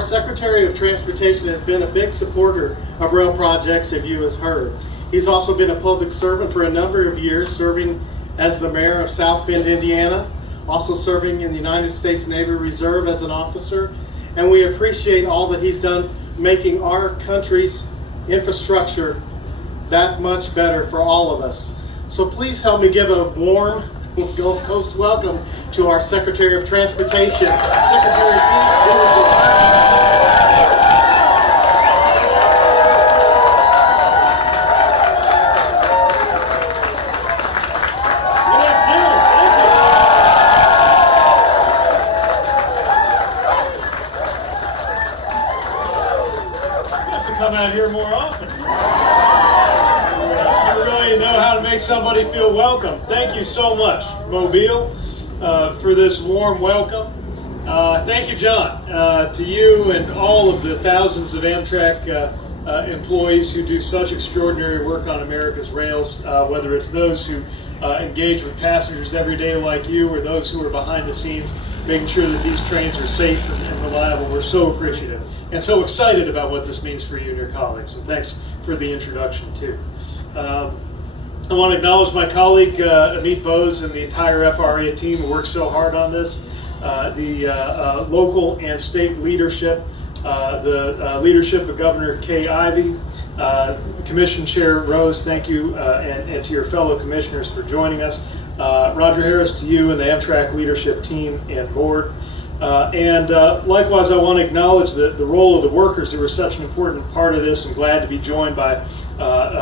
our Secretary of Transportation has been a big supporter of rail projects, as you have heard. He's also been a public servant for a number of years, serving as the mayor of South Bend, Indiana, also serving in the United States Navy Reserve as an officer. And we appreciate all that he's done making our country's infrastructure that much better for all of us. So please help me give a warm Gulf Coast welcome to our Secretary of Transportation, Secretary Pete Buttigieg. Come out here more often. You really know how to make somebody feel welcome. Thank you so much, Mobile, for this warm welcome. Thank you, John, to you and all of the thousands of Amtrak employees who do such extraordinary work on America's rails, whether it's those who engage with passengers every day like you or those who are behind the scenes making sure that these trains are safe and reliable. We're so appreciative and so excited about what this means for you and your colleagues. And thanks for the introduction, too. I want to acknowledge my colleague, Amit Bose, and the entire FRA team who worked so hard on this, the local and state leadership, the leadership of Governor Kay Ivey, Commission Chair Rose, thank you, and to your fellow commissioners for joining us. Roger Harris, to you and the Amtrak leadership team and board. Likewise, I want to acknowledge the role of the workers who were such an important part of this. I'm glad to be joined by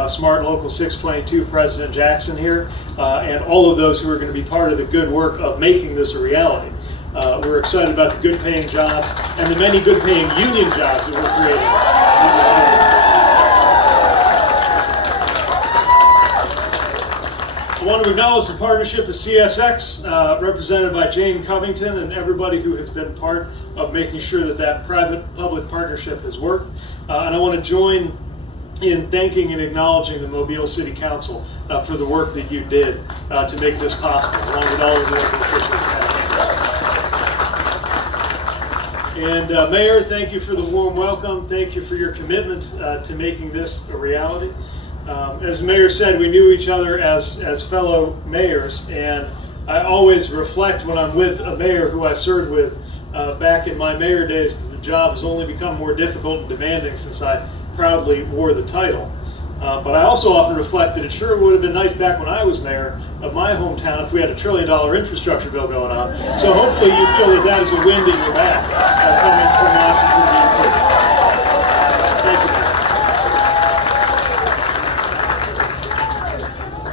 Smart Local 622 President Jackson here, and all of those who are going to be part of the good work of making this a reality. We're excited about the good paying jobs and the many good paying union jobs that we're creating. I want to acknowledge the partnership of CSX, represented by Jane Covington, and everybody who has been part of making sure that that private-public partnership has worked. And I want to join in thanking and acknowledging the Mobile City Council for the work that you did to make this possible, along with all of the local officials. And Mayor, thank you for the warm welcome. Thank you for your commitment to making this a reality. As the mayor said, we knew each other as fellow mayors, and I always reflect when I'm with a mayor who I served with back in my mayor days that the job has only become more difficult and demanding since I proudly wore the title. But I also often reflect that it sure would have been nice back when I was mayor of my hometown if we had $1 trillion infrastructure bill going on. So hopefully you feel that that is a wind in your back coming from Washington, D.C. Thank you.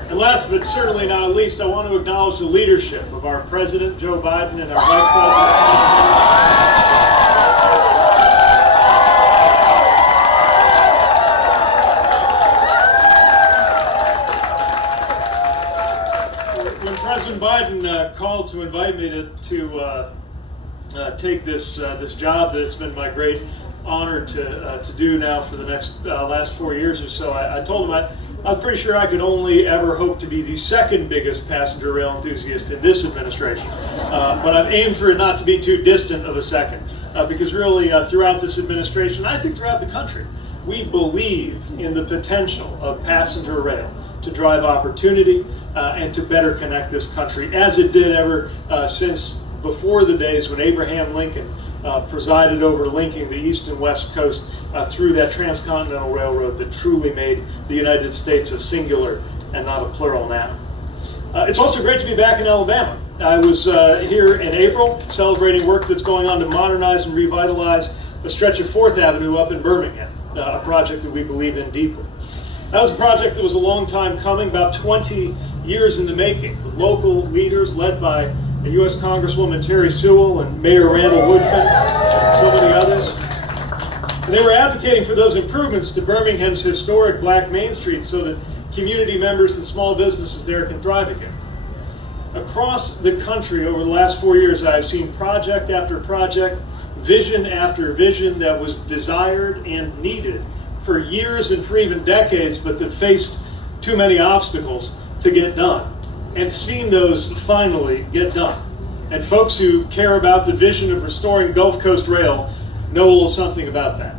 And last but certainly not least, I want to acknowledge the leadership of our President, Joe Biden, and our Vice President. When President Biden called to invite me to take this job that it's been my great honor to do now for the last 4 years or so, I told him I'm pretty sure I could only ever hope to be the second biggest passenger rail enthusiast in this administration. But I've aimed for it not to be too distant of a second, because really throughout this administration, I think throughout the country, we believe in the potential of passenger rail to drive opportunity and to better connect this country, as it did ever since before the days when Abraham Lincoln presided over linking the East and West Coast through that transcontinental railroad that truly made the United States a singular and not a plural noun. It's also great to be back in Alabama. I was here in April celebrating work that's going on to modernize and revitalize a stretch of 4th Avenue up in Birmingham, a project that we believe in deeply. That was a project that was a long time coming, about 20 years in the making, with local leaders led by U.S. Congresswoman Terry Sewell and Mayor Randall Woodfin, and so many others. And they were advocating for those improvements to Birmingham's historic Black Main Street so that community members and small businesses there can thrive again. Across the country over the last 4 years, I've seen project after project, vision after vision that was desired and needed for years and for even decades, but that faced too many obstacles to get done. And seen those finally get done. And folks who care about the vision of restoring Gulf Coast rail know a little something about that.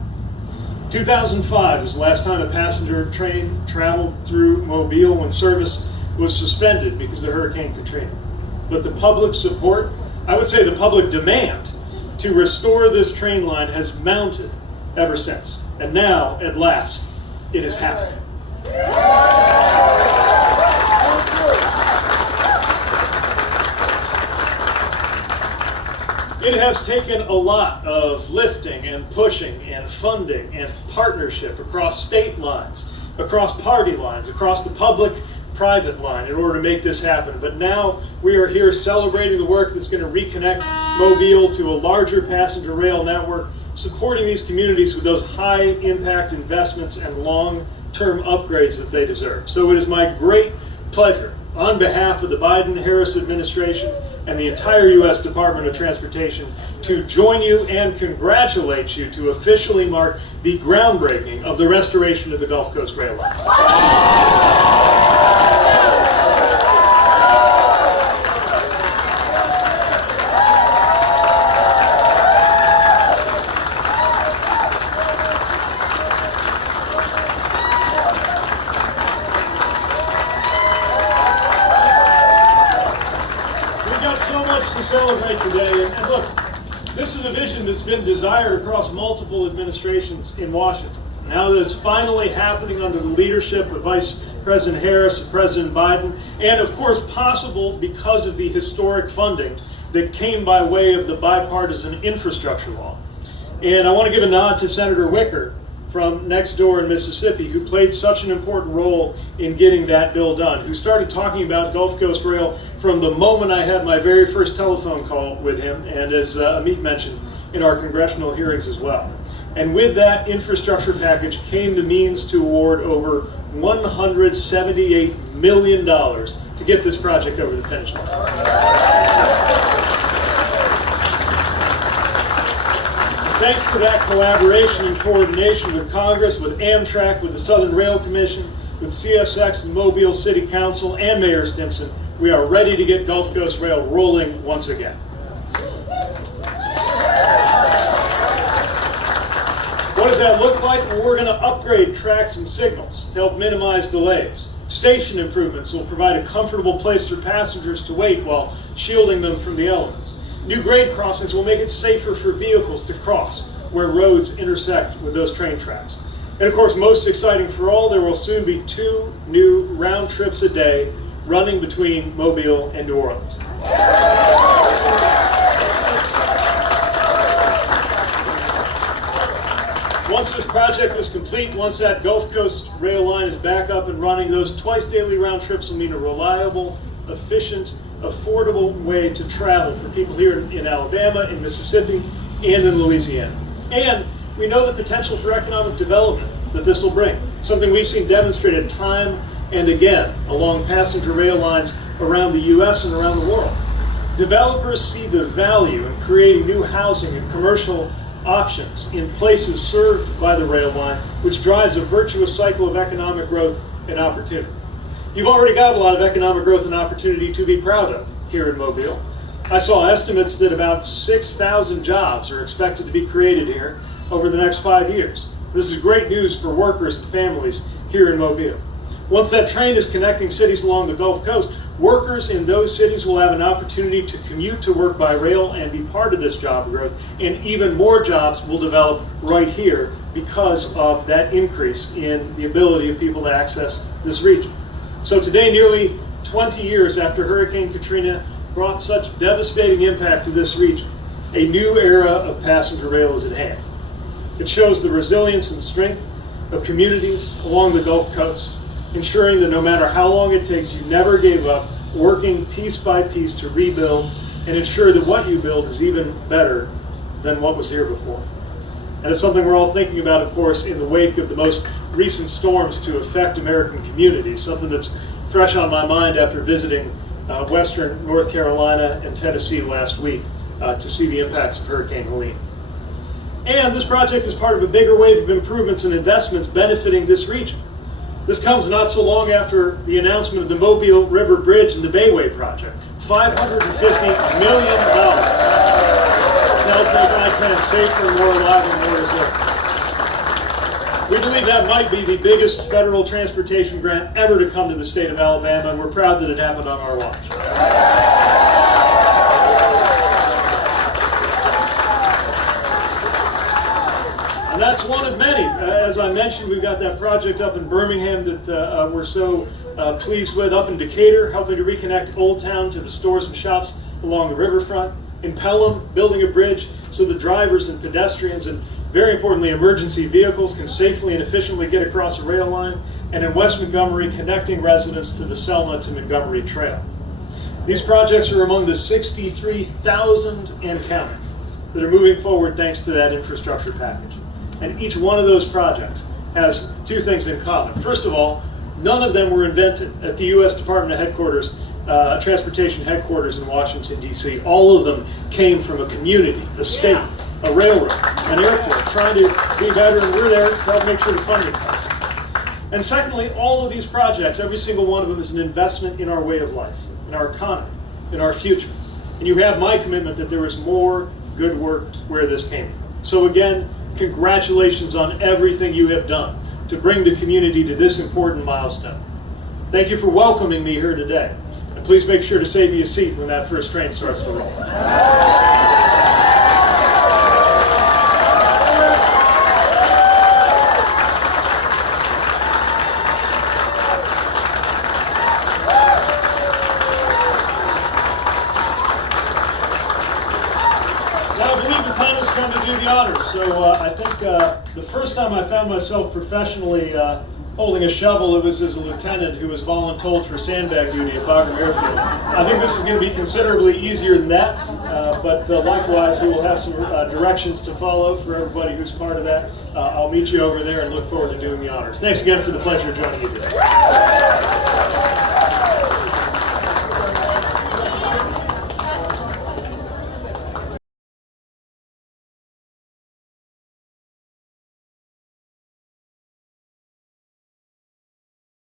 2005 was the last time a passenger train traveled through Mobile when service was suspended because of Hurricane Katrina. But the public support, I would say the public demand to restore this train line has mounted ever since. And now, at last, it has happened. It has taken a lot of lifting and pushing and funding and partnership across state lines, across party lines, across the public-private line in order to make this happen. But now we are here celebrating the work that's going to reconnect Mobile to a larger passenger rail network, supporting these communities with those high-impact investments and long-term upgrades that they deserve. So it is my great pleasure, on behalf of the Biden-Harris administration and the entire U.S. Department of Transportation, to join you and congratulate you to officially mark the groundbreaking of the restoration of the Gulf Coast Rail Line. To celebrate today, and look, this is a vision that's been desired across multiple administrations in Washington. Now that it's finally happening under the leadership of Vice President Harris and President Biden, and of course possible because of the historic funding that came by way of the bipartisan infrastructure law. And I want to give a nod to Senator Wicker from next door in Mississippi, who played such an important role in getting that bill done, who started talking about Gulf Coast Rail from the moment I had my very first telephone call with him, and as Amit mentioned, in our congressional hearings as well. And with that infrastructure package came the means to award over $178 million to get this project over the finish line. Thanks to that collaboration and coordination with Congress, with Amtrak, with the Southern Rail Commission, with CSX and Mobile City Council, and Mayor Stimson, we are ready to get Gulf Coast Rail rolling once again. What does that look like? Well, we're going to upgrade tracks and signals to help minimize delays. Station improvements will provide a comfortable place for passengers to wait while shielding them from the elements. New grade crossings will make it safer for vehicles to cross where roads intersect with those train tracks. And of course, most exciting for all, there will soon be 2 new round trips a day running between Mobile and New Orleans. Once this project is complete, once that Gulf Coast rail line is back up and running, those twice daily round trips will mean a reliable, efficient, affordable way to travel for people here in Alabama, in Mississippi, and in Louisiana. And we know the potential for economic development that this will bring, something we've seen demonstrated time and again along passenger rail lines around the U.S. and around the world. Developers see the value in creating new housing and commercial options in places served by the rail line, which drives a virtuous cycle of economic growth and opportunity. You've already got a lot of economic growth and opportunity to be proud of here in Mobile. I saw estimates that about 6,000 jobs are expected to be created here over the next 5 years. This is great news for workers and families here in Mobile. Once that train is connecting cities along the Gulf Coast, workers in those cities will have an opportunity to commute to work by rail and be part of this job growth, and even more jobs will develop right here because of that increase in the ability of people to access this region. So today, nearly 20 years after Hurricane Katrina brought such devastating impact to this region, a new era of passenger rail is at hand. It shows the resilience and strength of communities along the Gulf Coast, ensuring that no matter how long it takes, you never gave up, working piece by piece to rebuild and ensure that what you build is even better than what was here before. And it's something we're all thinking about, of course, in the wake of the most recent storms to affect American communities, something that's fresh on my mind after visiting western North Carolina and Tennessee last week to see the impacts of Hurricane Helene. And this project is part of a bigger wave of improvements and investments benefiting this region. This comes not so long after the announcement of the Mobile River Bridge and the Bayway project, $550 million. Now, help make I-10 safer, more reliable, and more resilient. We believe that might be the biggest federal transportation grant ever to come to the state of Alabama, and we're proud that it happened on our watch. And that's one of many. As I mentioned, we've got that project up in Birmingham that we're so pleased with, up in Decatur, helping to reconnect Old Town to the stores and shops along the riverfront. In Pelham, building a bridge so the drivers and pedestrians and, very importantly, emergency vehicles can safely and efficiently get across a rail line. And in West Montgomery, connecting residents to the Selma to Montgomery Trail. These projects are among the 63,000 and counting that are moving forward thanks to that infrastructure package. And each one of those projects has two things in common. First of all, none of them were invented at the U.S. Department of Headquarters, Transportation Headquarters in Washington, D.C. All of them came from a community, a state, a railroad, an airport, trying to be better, and we're there to help make sure the funding comes. And secondly, all of these projects, every single one of them is an investment in our way of life, in our economy, in our future. And you have my commitment that there is more good work where this came from. So again, congratulations on everything you have done to bring the community to this important milestone. Thank you for welcoming me here today. And please make sure to save me a seat when that first train starts to roll. So I think the first time I found myself professionally holding a shovel, it was as a lieutenant who was voluntold for sandbag duty at Bagram Airfield. I think this is going to be considerably easier than that, but likewise we will have some directions to follow for everybody who's part of that. I'll meet you over there and look forward to doing the honors. Thanks again for the pleasure of joining you today.